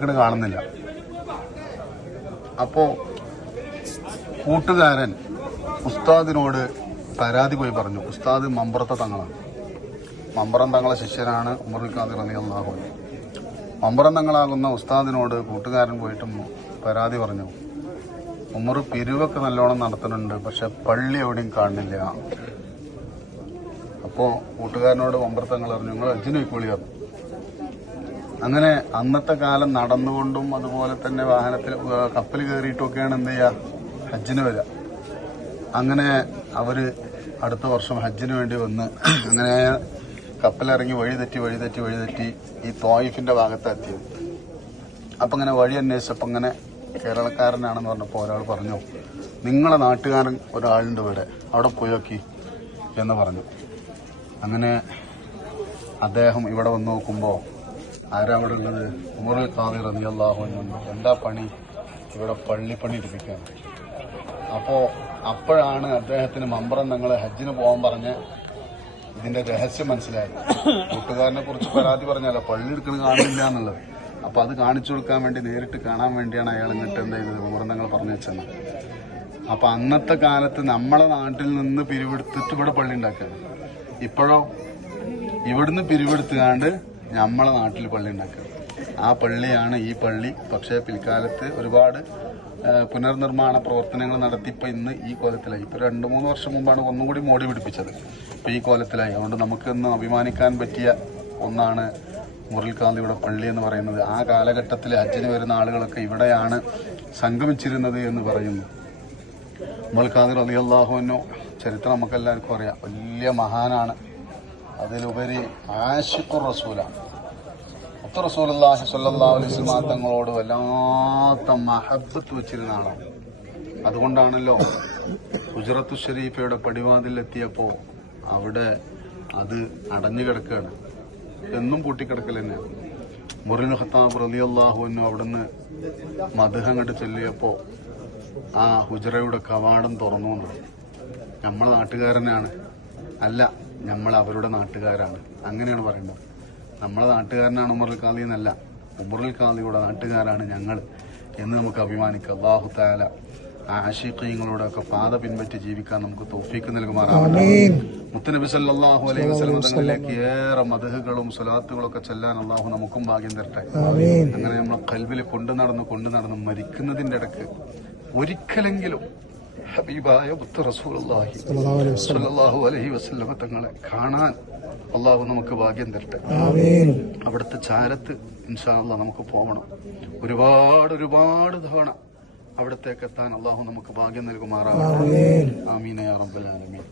കാണുന്നില്ല. അപ്പോ കൂട്ടുകാരൻ ഉസ്താദിനോട് പരാതി പോയി പറഞ്ഞു. ഉസ്താദ് മമ്പറത്തെ തങ്ങളാണ്. മമ്പറം തങ്ങളെ ശിഷ്യനാണ് ഉമറുൽ ഖാദിർ അലി അള്ളാഹു മമ്പറം തങ്ങളാകുന്ന ഉസ്താദിനോട് കൂട്ടുകാരൻ പോയിട്ട് പരാതി പറഞ്ഞു. ഉമർ പിരിവൊക്കെ നല്ലോണം നടത്തുന്നുണ്ട് പക്ഷെ പള്ളി എവിടെയും കാണുന്നില്ല. അപ്പോൾ കൂട്ടുകാരനോട് മമ്പറത്തങ്ങൾ പറഞ്ഞു നിങ്ങൾ അജിനെ പറഞ്ഞു അങ്ങനെ അന്നത്തെ കാലം നടന്നുകൊണ്ടും അതുപോലെ തന്നെ വാഹനത്തിൽ കപ്പൽ കയറിയിട്ടൊക്കെയാണ് എന്ത് ചെയ്യുക ഹജ്ജിന് വരിക അങ്ങനെ അവർ അടുത്ത വർഷം ഹജ്ജിന് വേണ്ടി വന്ന് അങ്ങനെ കപ്പലിറങ്ങി വഴിതെറ്റി വഴിതെറ്റി വഴിതെറ്റി വഴി തെറ്റി ഈ തോയിഫിന്റെ ഭാഗത്തെത്തിയത് അപ്പം ഇങ്ങനെ വഴി അന്വേഷിച്ചപ്പോൾ അങ്ങനെ കേരളക്കാരനാണെന്ന് പറഞ്ഞപ്പോൾ ഒരാൾ പറഞ്ഞു നിങ്ങളെ നാട്ടുകാരൻ ഒരാളുണ്ട് ഇവിടെ അവിടെ പോയി നോക്കി എന്ന് പറഞ്ഞു. അങ്ങനെ അദ്ദേഹം ഇവിടെ വന്ന് നോക്കുമ്പോൾ ആരാ അവിടെ ഉള്ളത് ഉമറിൽ കാതി റളിയല്ലാഹു അൻഹു. എന്താ പണി? ഇവിടെ പള്ളി പണി എടുപ്പിക്കുകയാണ് അപ്പോൾ അപ്പോഴാണ് അദ്ദേഹത്തിന് മമ്പറം ഞങ്ങൾ ഹജ്ജിന് പോകാൻ പറഞ്ഞ് ഇതിന്റെ രഹസ്യം മനസ്സിലായത് കൂട്ടുകാരനെ കുറിച്ച് പരാതി പറഞ്ഞല്ലോ പള്ളി എടുക്കണ കാണില്ല എന്നുള്ളത്. അപ്പൊ അത് കാണിച്ചു കൊടുക്കാൻ വേണ്ടി നേരിട്ട് കാണാൻ വേണ്ടിയാണ് അയാൾ ഇങ്ങോട്ട് എന്താ ചെയ്തത്? മമ്പറം പറഞ്ഞു വെച്ചത്. അപ്പൊ അന്നത്തെ കാലത്ത് നമ്മളെ നാട്ടിൽ നിന്ന് പിരിവെടുത്തിട്ട് ഇവിടെ പള്ളി ഉണ്ടാക്കുക ഇപ്പോഴോ? ഇവിടുന്ന് പിരിവെടുത്തുകാണ്ട് നമ്മളെ നാട്ടിൽ പള്ളി ഉണ്ടാക്കുക. ആ പള്ളിയാണ് ഈ പള്ളി. പക്ഷേ പിൽക്കാലത്ത് ഒരുപാട് പുനർനിർമ്മാണ പ്രവർത്തനങ്ങൾ നടത്തി ഇപ്പം ഇന്ന് ഈ കോലത്തിലായി. ഇപ്പോൾ രണ്ട് മൂന്ന് വർഷം മുമ്പാണ് ഒന്നും കൂടി മോടി പിടിപ്പിച്ചത്. ഇപ്പോൾ ഈ കോലത്തിലായി. അതുകൊണ്ട് നമുക്കിന്ന് അഭിമാനിക്കാൻ പറ്റിയ ഒന്നാണ് മുറിൽക്കാന്തിയുടെ പള്ളി എന്ന് പറയുന്നത്. ആ കാലഘട്ടത്തിൽ ഹജ്ജിന് വരുന്ന ആളുകളൊക്കെ ഇവിടെയാണ് സംഗമിച്ചിരുന്നത് എന്ന് പറയുന്നു. മുറിൽക്കാന്തി റലിയല്ലാഹുവിനോ ചരിത്രം നമുക്കെല്ലാവർക്കും അറിയാം. വലിയ മഹാനാണ്. അതിലുപരി ആഷിഖുർ റസൂലാണ്. മുത്ത് റസൂലുള്ളാഹി സ്വല്ലല്ലാഹു അലൈഹി വല്ലാത്ത മഹബത്ത് വെച്ചിരുന്ന ആളാണ്. അതുകൊണ്ടാണല്ലോ ഗുജറത്തു ഷരീഫയുടെ പടിവാതിലെത്തിയപ്പോ അവിടെ അത് അടഞ്ഞു കിടക്കുകയാണ്. എന്നും പൂട്ടിക്കിടക്കൽ തന്നെയാണ് മുറിൻ ഖത്താബ് റലിയല്ലാഹുവിനും അവിടുന്ന് മധുഹങ്ങട്ട് ചൊല്ലിയപ്പോ ആ ഹുജറയുടെ കവാടം തുറന്നു നമ്മളെ നാട്ടുകാരനാണ്. അല്ല നമ്മൾ അവരുടെ നാട്ടുകാരാണ്. അങ്ങനെയാണ് പറയുന്നത്. നമ്മളെ നാട്ടുകാരനാണ് ഉമറുൽ ഖാദി എന്നല്ല. ഉമറുൽ ഖാദിയുടെ നാട്ടുകാരാണ് ഞങ്ങൾ എന്ന് നമുക്ക് അഭിമാനിക്കാം. അള്ളാഹു താല ആശിഖീങ്ങളോടെ ഒക്കെ പാത പിൻപറ്റി ജീവിക്കാൻ നമുക്ക് തോഫീക്ക് നൽകുമാറാവട്ടെ മുത്തനബി സല്ലാഹു അലൈഹി വസ്ലം തങ്ങളിലേക്ക് ഏറെ മതഹുകളും സ്വലാത്തുകളും ഒക്കെ ചെല്ലാൻ അള്ളാഹു നമുക്കും ഭാഗ്യം തരട്ടെ. അങ്ങനെ നമ്മൾ കൽവിൽ കൊണ്ടു നടന്ന് കൊണ്ടു നടന്ന് മരിക്കുന്നതിന്റെ ഇടയ്ക്ക് ഒരിക്കലെങ്കിലും ഹബീബായ മുത്ത് റസൂലി സ്വല്ലല്ലാഹു അലഹി വസല്ലം. തങ്ങളെ കാണാൻ അള്ളാഹു നമുക്ക് ഭാഗ്യം തരട്ടെ. അവിടുത്തെ ചാരത്ത് ഇൻഷാല്ല നമുക്ക് പോകണം ഒരുപാട് ഒരുപാട് തവണ അവിടത്തേക്ക് എത്താൻ അള്ളാഹു നമുക്ക് ഭാഗ്യം നൽകുമാറാവട്ടെ ആമീന യാ റബ്ബൽ ആലമീൻ.